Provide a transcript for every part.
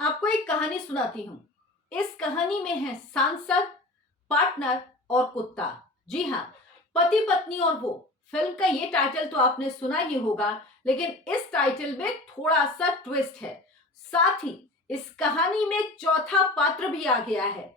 आपको एक कहानी सुनाती हूँ। इस कहानी में है सांसद, पार्टनर और कुत्ता। जी हाँ, पति पत्नी और वो। फिल्म का ये टाइटल तो आपने सुना ही होगा, लेकिन इस टाइटल में थोड़ा सा ट्विस्ट है। साथ ही इस कहानी में चौथा पात्र भी आ गया है।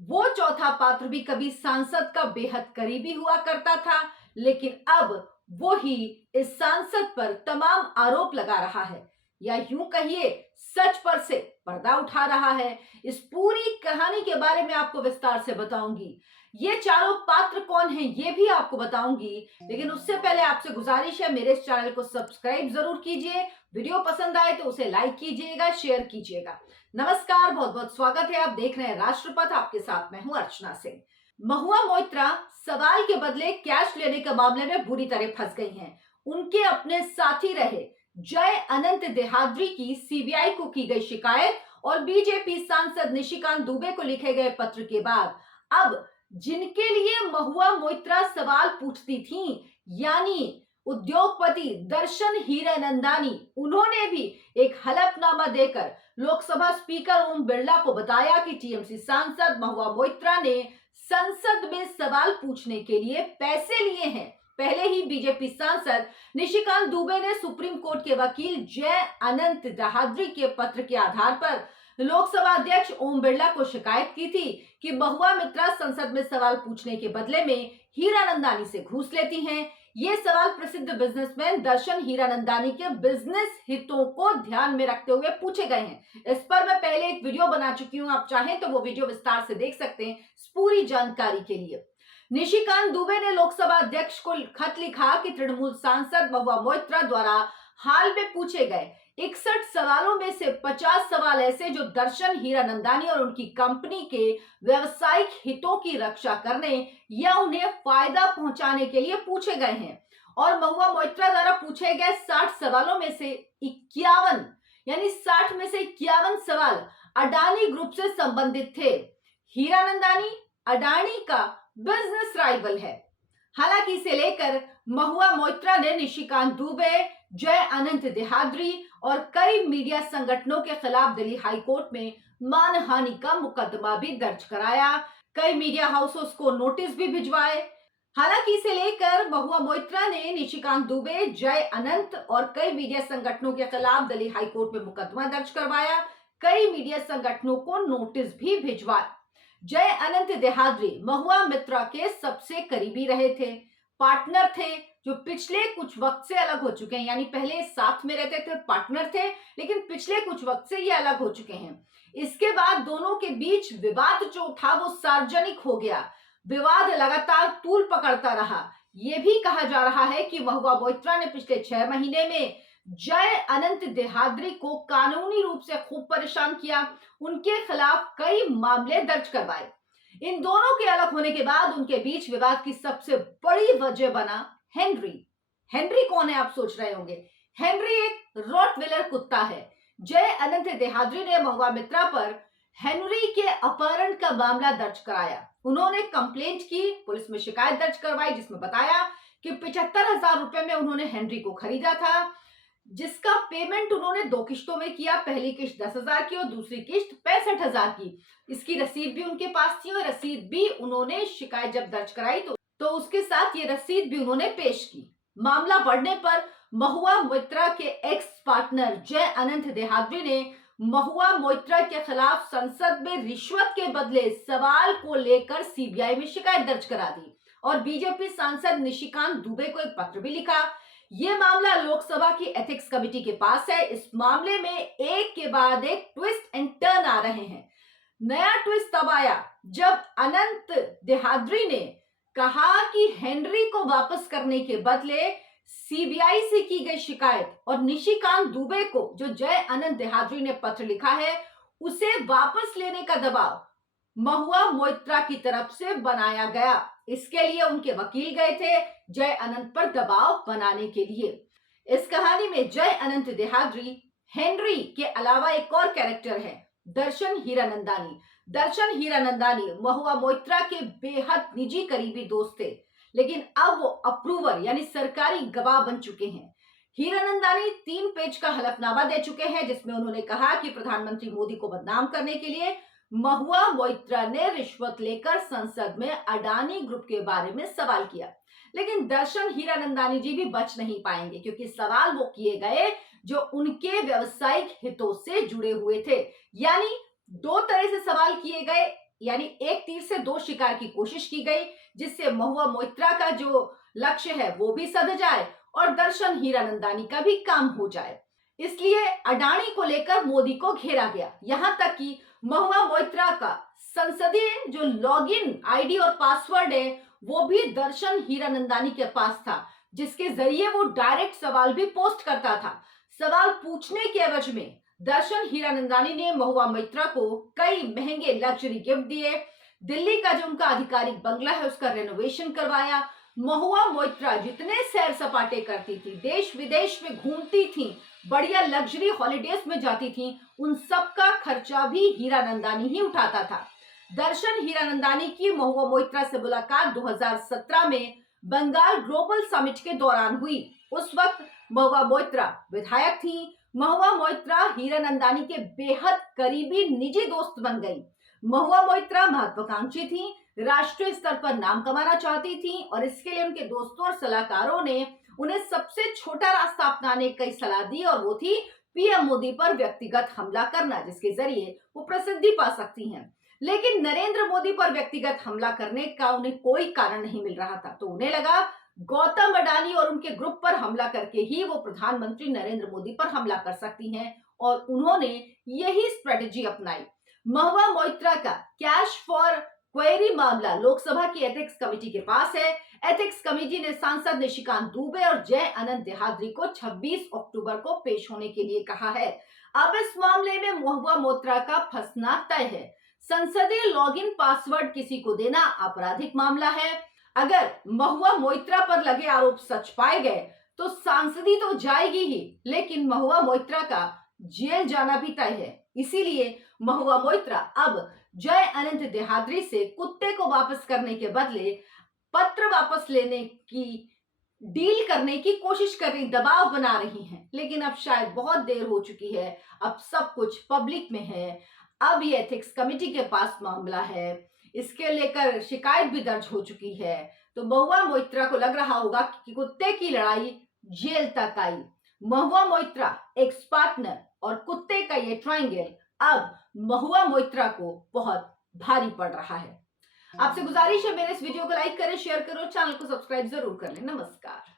वो चौथा पात्र भी कभी सांसद का बेहद करीबी हुआ करता था, लेकिन अब वो ही इस सांसद पर तमाम आरोप लगा रहा है, या यूं कहिए सच पर से पर्दा उठा रहा है। इस पूरी कहानी के बारे में आपको विस्तार से बताऊंगी। ये चारों पात्र कौन हैं ये भी आपको बताऊंगी, लेकिन उससे पहले आपसे गुजारिश है, मेरे इस चैनल को सब्सक्राइब जरूर कीजिए। वीडियो पसंद आए तो उसे लाइक कीजिएगा, शेयर कीजिएगा। नमस्कार, बहुत बहुत स्वागत है। आप देख रहे हैं राष्ट्रपथ, आपके साथ मैं हूं अर्चना सिंह। महुआ मोइत्रा सवाल के बदले कैश लेने के मामले में बुरी तरह फंस गई हैं। उनके अपने साथी रहे जय अनंत देहाद्री की सीबीआई को की गई शिकायत और बीजेपी सांसद निशिकांत दुबे को लिखे गए पत्र के बाद अब जिनके लिए महुआ मोइत्रा सवाल पूछती थीं, यानी उद्योगपति दर्शन हीरानंदानी, उन्होंने भी एक हलफनामा देकर लोकसभा स्पीकर ओम बिरला को बताया कि टीएमसी सांसद महुआ मोइत्रा ने संसद में सवाल पूछने के लिए पैसे लिए हैं। पहले ही बीजेपी सांसद निशिकांत दुबे ने सुप्रीम कोर्ट के वकील जय अनंत देहाद्री के पत्र के आधार पर लोकसभा अध्यक्ष ओम बिरला को शिकायत की थी कि महुआ मोइत्रा संसद में सवाल पूछने के बदले में हीरानंदानी से घूस लेती हैं। ये सवाल प्रसिद्ध बिजनेसमैन दर्शन हीरानंदानी के बिजनेस हितों को ध्यान में रखते हुए पूछे गए हैं। इस पर मैं पहले एक वीडियो बना चुकी हूं, आप चाहें तो वो वीडियो विस्तार से देख सकते हैं पूरी जानकारी के लिए। निशिकांत दुबे ने लोकसभा अध्यक्ष को खत लिखा कि तृणमूल सांसद महुआ मोइत्रा द्वारा हाल में पूछे गए 61 सवालों में से 50 सवाल ऐसे जो दर्शन हीरानंदानी और उनकी कंपनी के व्यवसायिक हितों की रक्षा करने या उन्हें फायदा पहुंचाने के लिए पूछे गए हैं, और महुआ मोइत्रा द्वारा पूछे गए 60 सवालों में से 51, यानी 60 में से 51 सवाल अडानी ग्रुप से संबंधित थे। हीरानंदानी अडानी का बिजनेस राइवल है। हालांकि इसे लेकर महुआ मोइत्रा ने निशिकांत दुबे, जय अनंत देहाद्री और कई मीडिया संगठनों के खिलाफ दिल्ली हाई कोर्ट में मानहानि का मुकदमा भी दर्ज कराया। कई मीडिया हाउसेस को नोटिस भी भिजवाए। हालांकि इसे लेकर महुआ मोइत्रा ने निशिकांत दुबे, जय अनंत और कई मीडिया संगठनों के खिलाफ दिल्ली हाई कोर्ट में मुकदमा दर्ज करवाया। कई मीडिया संगठनों को नोटिस भी भिजवाया। जय अनंत देहाद्री महुआ मोइत्रा के सबसे करीबी रहे थे, पार्टनर थे, जो पिछले कुछ वक्त से अलग हो चुके हैं। यानी पहले साथ में रहते थे, पार्टनर थे, लेकिन पिछले कुछ वक्त से ये अलग हो चुके हैं। इसके बाद दोनों के बीच विवाद जो था वो सार्वजनिक हो गया। विवाद लगातार तूल पकड़ता रहा। ये भी कहा जा रहा है कि महुआ मोइत्रा ने पिछले 6 महीने में जय अनंत देहाद्री को कानूनी रूप से खूब परेशान किया, उनके खिलाफ कई मामले दर्ज करवाए। इन दोनों के अलग होने के बाद उनके बीच विवाद की सबसे बड़ी वजह बना हेनरी। हेनरी कौन है आप सोच रहे होंगे। हेनरी एक रॉटविलर कुत्ता है। जय अनंत देहाद्री ने महुआ मोइत्रा पर हेनरी के अपहरण का मामला दर्ज कराया। उन्होंने कंप्लेंट की, पुलिस में शिकायत दर्ज करवाई, जिसमें बताया कि 75,000 रुपए में उन्होंने हेनरी को खरीदा था, जिसका पेमेंट उन्होंने 2 किश्तों में किया। पहली किश्त 10,000 की और दूसरी किश्त 65,000 की। इसकी रसीद भी उनके पास थी और रसीद भी उन्होंने शिकायत जब दर्ज कराई तो उसके साथ ये रसीद भी उन्होंने पेश की। मामला बढ़ने पर महुआ मोइत्रा के एक्स पार्टनर जय अनंत देहाद्री ने महुआ मोइत्रा के खिलाफ संसद में रिश्वत के बदले सवाल को लेकर सीबीआई में शिकायत दर्ज करा दी और बीजेपी सांसद निशिकांत दुबे को एक पत्र भी लिखा। ये मामला लोकसभा की एथिक्स कमेटी के पास है। इस मामले में एक के बाद एक ट्विस्ट एंड टर्न आ रहे हैं। नया ट्विस्ट तब आया जब अनंत देहाद्री ने कहा कि हेनरी को वापस करने के बदले सीबीआई से की गई शिकायत और निशिकांत दुबे को जो जय अनंत देहाद्री ने पत्र लिखा है उसे वापस लेने का दबाव महुआ मोइत्रा की तरफ से बनाया गया। इसके लिए उनके वकील गए थे जय अनंत पर दबाव बनाने के लिए। इस कहानी में जय अनंत देहाद्री, हेनरी के अलावा एक और कैरेक्टर है, दर्शन हीरानंदानी। दर्शन हीरानंदानी महुआ मोइत्रा के बेहद निजी करीबी दोस्त थे, लेकिन अब वो अप्रूवर यानी सरकारी गवाह बन चुके हैं। हीरानंदानी 3 पेज का हलफनामा दे चुके हैं जिसमें उन्होंने कहा कि प्रधानमंत्री मोदी को बदनाम करने के लिए महुआ मोइत्रा ने रिश्वत लेकर संसद में अडानी ग्रुप के बारे में सवाल किया। लेकिन दर्शन हीरानंदानी जी भी बच नहीं पाएंगे क्योंकि सवाल वो किए गए जो उनके व्यावसायिक हितों से जुड़े हुए थे। यानी दो तरह से सवाल किए गए, यानी एक तीर से दो शिकार की कोशिश की गई, जिससे महुआ मोइत्रा का जो लक्ष्य है वो भी सध जाए और दर्शन हीरानंदानी का भी काम हो जाए। इसलिए अडानी को लेकर मोदी को घेरा गया। यहां तक कि महुआ मोइत्रा का संसदीय जो लॉगिन आईडी और पासवर्ड है वो भी दर्शन हीरानंदानी के पास था, जिसके जरिए वो डायरेक्ट सवाल भी पोस्ट करता था। सवाल पूछने के एवज में दर्शन हीरानंदानी ने महुआ मोइत्रा को कई महंगे लग्जरी गिफ्ट दिए। दिल्ली का जो उनका आधिकारिक बंगला है उसका रेनोवेशन करवाया। महुआ मोइत्रा जितने सैर सपाटे करती थी, देश विदेश में घूमती थी, बढ़िया लग्जरी हॉलिडेज में जाती थी, उन सब का खर्चा भी हीरानंदानी ही उठाता था। दर्शन हीरानंदानी की महुआ मोइत्रा से मुलाकात 2017 में बंगाल ग्लोबल समिट के दौरान हुई। उस वक्त महुआ मोइत्रा विधायक थी। महुआ मोइत्रा हीरानंदानी के बेहद करीबी निजी दोस्त बन गई। महुआ मोइत्रा महत्वाकांक्षी थी, राष्ट्रीय स्तर पर नाम कमाना चाहती थी और इसके लिए उनके दोस्तों और सलाहकारों ने उन्हें सबसे छोटा रास्ता अपनाने की कई सलाह दी और वो थी पीएम मोदी पर व्यक्तिगत हमला करना, जिसके जरिए वो प्रसिद्धि पा सकती हैं। लेकिन नरेंद्र मोदी पर व्यक्तिगत हमला करने का उन्हें कोई कारण नहीं मिल रहा था, तो उन्हें लगा गौतम अडानी और उनके ग्रुप पर हमला करके ही वो प्रधानमंत्री नरेंद्र मोदी पर हमला कर सकती हैं और उन्होंने यही स्ट्रेटेजी अपनाई। महुआ मोइत्रा का कैश फॉर क्वेरी मामला लोकसभा की एथिक्स कमेटी के पास है। एथिक्स कमेटी ने सांसद निशिकांत दुबे और जय अनंत देहाद्री को 26 अक्टूबर को पेश होने के लिए कहा है। अब इस मामले में महुआ मोइत्रा का फंसना तय है। संसदीय लॉगिन पासवर्ड किसी को देना आपराधिक मामला है। अगर महुआ मोइत्रा पर लगे आरोप सच पाए गए तो सांसदी तो जाएगी ही, लेकिन महुआ मोइत्रा का जेल जाना भी तय है। इसीलिए महुआ मोइत्रा अब जय अनंत देहाद्री से कुत्ते को वापस करने के बदले पत्र वापस लेने की डील करने की कोशिश कर रही, दबाव बना रही हैं। लेकिन अब शायद बहुत देर हो चुकी है, अब सब कुछ पब्लिक में है। अब ये एथिक्स कमेटी के पास मामला है, इसके लेकर शिकायत भी दर्ज हो चुकी है। तो महुआ मोइत्रा को लग रहा होगा कि कुत्ते की लड़ाई जेल तक आई। महुआ मोइत्रा, एक्स पार्टनर और कुत्ते का ये ट्रायंगल अब महुआ मोइत्रा को बहुत भारी पड़ रहा है। आपसे गुजारिश है मेरे इस वीडियो को लाइक करें, शेयर करो, चैनल को सब्सक्राइब जरूर कर लें। नमस्कार।